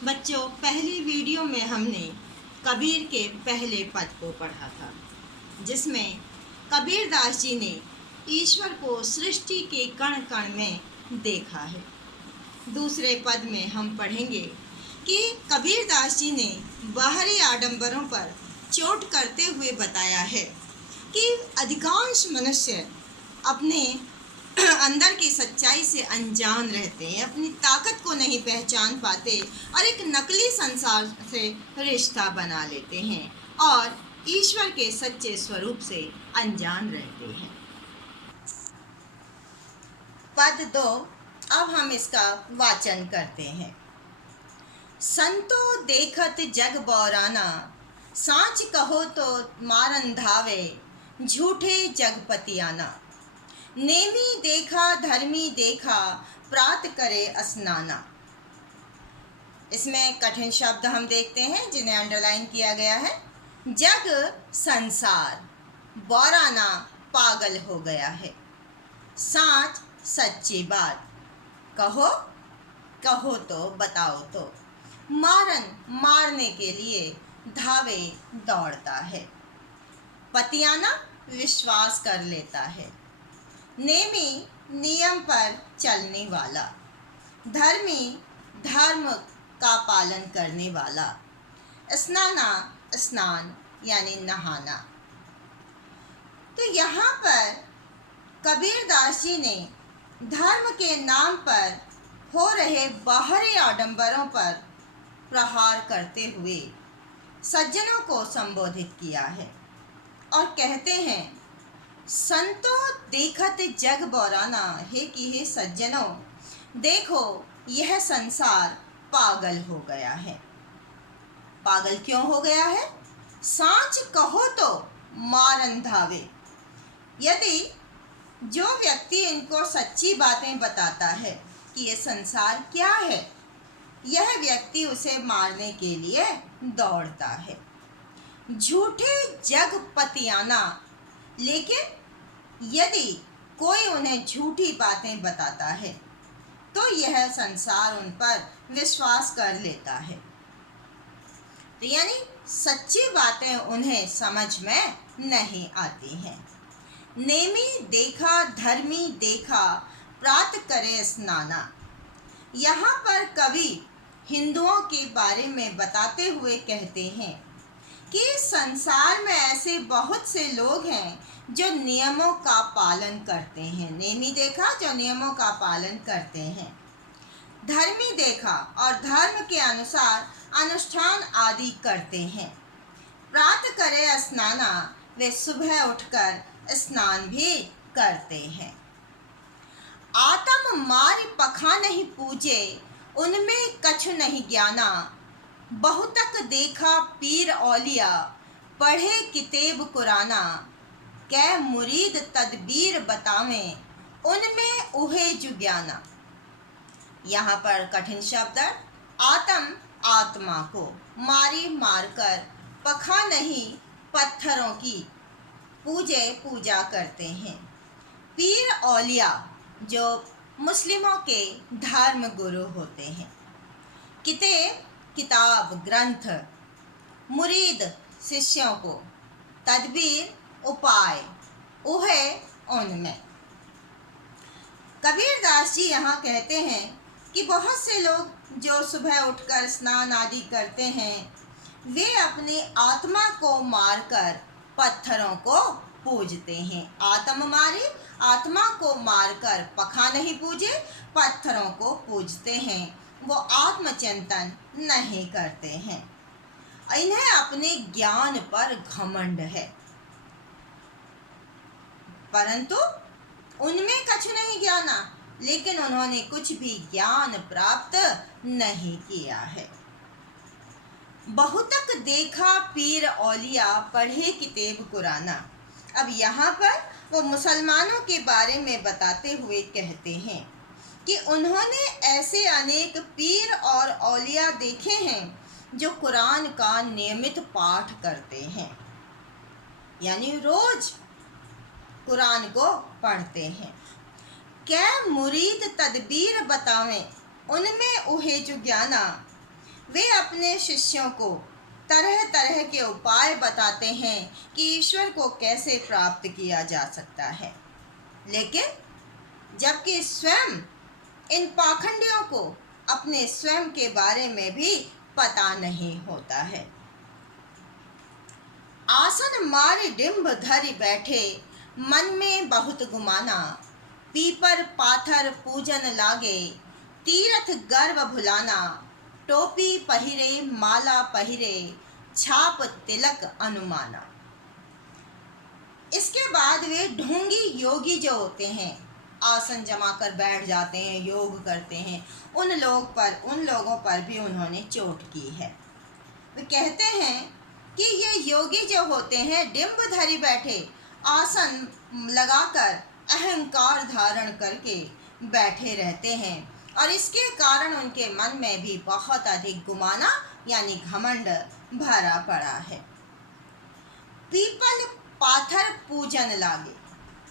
बच्चों, पहली वीडियो में हमने कबीर के पहले पद को पढ़ा था, जिसमें कबीर दास जी ने ईश्वर को सृष्टि के कण कण में देखा है। दूसरे पद में हम पढ़ेंगे कि कबीर दास जी ने बाहरी आडंबरों पर चोट करते हुए बताया है कि अधिकांश मनुष्य अपने अंदर की सच्चाई से अनजान रहते हैं, अपनी ताकत को नहीं पहचान पाते और एक नकली संसार से रिश्ता बना लेते हैं और ईश्वर के सच्चे स्वरूप से अनजान रहते हैं। पद 2, अब हम इसका वाचन करते हैं। संतो देखत जग बौराना, साच कहो तो मारन धावे, झूठे जगपतियाना। नेमी देखा धर्मी देखा, प्रात करे स्नाना। इसमें कठिन शब्द हम देखते हैं जिन्हें अंडरलाइन किया गया है। जग संसार, बौराना पागल हो गया है, साच सच्ची बात, कहो कहो तो बताओ तो, मारन मारने के लिए धावे दौड़ता है, पतियाना विश्वास कर लेता है, नेमी नियम पर चलने वाला, धर्मी धर्म का पालन करने वाला, स्नाना स्नान यानी नहाना। तो यहाँ पर कबीर दास जी ने धर्म के नाम पर हो रहे बाहरी आडंबरों पर प्रहार करते हुए सज्जनों को संबोधित किया है और कहते हैं, संतो देखत जग बौराना, है कि हे सज्जनों, देखो यह संसार पागल हो गया है। पागल क्यों हो गया है? साच कहो तो मारन धावे, यदि जो व्यक्ति इनको सच्ची बातें बताता है कि ये संसार क्या है, यह व्यक्ति उसे मारने के लिए दौड़ता है। झूठे जगपतियाना, लेकिन यदि कोई उन्हें झूठी बातें बताता है तो यह संसार उन पर विश्वास कर लेता है। तो यानी सच्ची बातें उन्हें समझ में नहीं आती हैं। नेमी देखा धर्मी देखा, प्रात करे स्नाना। यहाँ पर कवि हिंदुओं के बारे में बताते हुए कहते हैं कि संसार में ऐसे बहुत से लोग हैं जो नियमों का पालन करते हैं। नेमी देखा, जो नियमों का पालन करते हैं। धर्मी देखा, और धर्म के अनुसार अनुष्ठान आदि करते हैं। प्रात करे स्नाना, वे सुबह उठकर स्नान भी करते हैं। आत्म मारी पखा नहीं पूजे, उनमें कछु नहीं ज्ञाना। बहुतक देखा पीर औलिया, पढ़े किताब कुराना। कै मुरीद तदबीर बतावें, उनमें उहे जुज्ञाना। यहाँ पर कठिन शब्द, आत्म आत्मा को, मारी मारकर, पखा नहीं पत्थरों की पूजा करते हैं। पीर औलिया, जो मुस्लिमों के धर्म गुरु होते हैं। किताब ग्रंथ, मुरीद शिष्यों को, तदबीर उपाय, उहे उनमें। कबीर दास जी यहाँ कहते हैं कि बहुत से लोग जो सुबह उठकर स्नान आदि करते हैं, वे अपनी आत्मा को मारकर पत्थरों को पूजते हैं। आत्म मारी, आत्मा को मारकर पखा नहीं पूजे, पत्थरों को पूजते हैं। वो आत्मचिंतन नहीं करते हैं। इन्हें अपने ज्ञान पर घमंड है, परंतु उनमें कछु नहीं ज्ञाना, लेकिन उन्होंने कुछ भी ज्ञान प्राप्त नहीं किया है। बहुतक देखा पीर औलिया, पढ़े किताब कुराना। अब यहाँ पर वो मुसलमानों के बारे में बताते हुए कहते हैं कि उन्होंने ऐसे अनेक पीर और औलिया देखे हैं जो कुरान का नियमित पाठ करते हैं, यानी रोज कुरान को पढ़ते हैं। कै मुरीद तदबीर बतावें, उनमें उहे जो ज्ञाना। वे अपने शिष्यों को तरह तरह के उपाय बताते हैं कि ईश्वर को कैसे प्राप्त किया जा सकता है, लेकिन जबकि स्वयं इन पाखंडियों को अपने स्वयं के बारे में भी पता नहीं होता है। आसन मारे डिंब धरि बैठे, मन में बहुत गुमाना, पीपर पाथर पूजन लागे, तीर्थ गर्व भुलाना, टोपी पहिरे माला पहिरे, छाप तिलक अनुमाना। इसके बाद वे ढोंगी योगी जो होते हैं, आसन जमा कर बैठ जाते हैं, योग करते हैं, उन लोगों पर भी उन्होंने चोट की है। वे कहते हैं कि ये योगी जो होते हैं डिंब धरी बैठे, आसन लगाकर अहंकार धारण करके बैठे रहते हैं और इसके कारण उनके मन में भी बहुत अधिक गुमाना यानी घमंड भरा पड़ा है। पीपल पाथर पूजन लागे,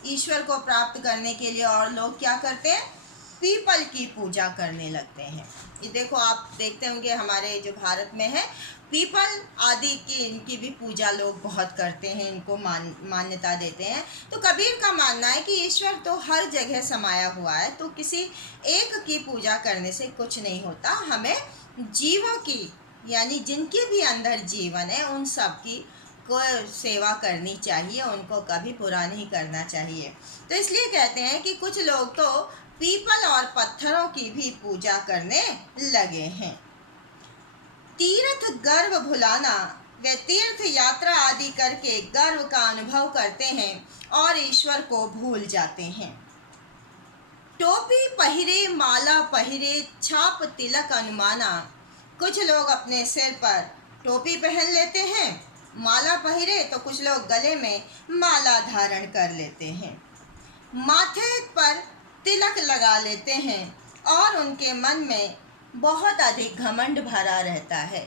ईश्वर को प्राप्त करने के लिए और लोग क्या करते हैं, पीपल की पूजा करने लगते हैं। ये देखो, आप देखते होंगे हमारे जो भारत में है, पीपल आदि की इनकी भी पूजा लोग बहुत करते हैं, इनको मान्यता देते हैं। तो कबीर का मानना है कि ईश्वर तो हर जगह समाया हुआ है, तो किसी एक की पूजा करने से कुछ नहीं होता। हमें जीवों की यानी जिनके भी अंदर जीवन है उन सब की को सेवा करनी चाहिए, उनको कभी बुरा नहीं करना चाहिए। तो इसलिए कहते हैं कि कुछ लोग तो पीपल और पत्थरों की भी पूजा करने लगे हैं। तीर्थ गर्व भुलाना, वे तीर्थ यात्रा आदि करके गर्व का अनुभव करते हैं और ईश्वर को भूल जाते हैं। टोपी पहिरे माला पहिरे, छाप तिलक अनुमाना, कुछ लोग अपने सिर पर टोपी पहन लेते हैं, माला पहिरे तो कुछ लोग गले में माला धारण कर लेते हैं, माथे पर तिलक लगा लेते हैं और उनके मन में बहुत अधिक घमंड भरा रहता है।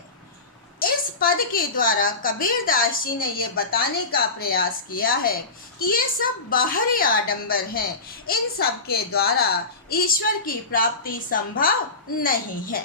इस पद के द्वारा कबीरदास जी ने ये बताने का प्रयास किया है कि ये सब बाहरी आडंबर हैं, इन सब के द्वारा ईश्वर की प्राप्ति संभव नहीं है।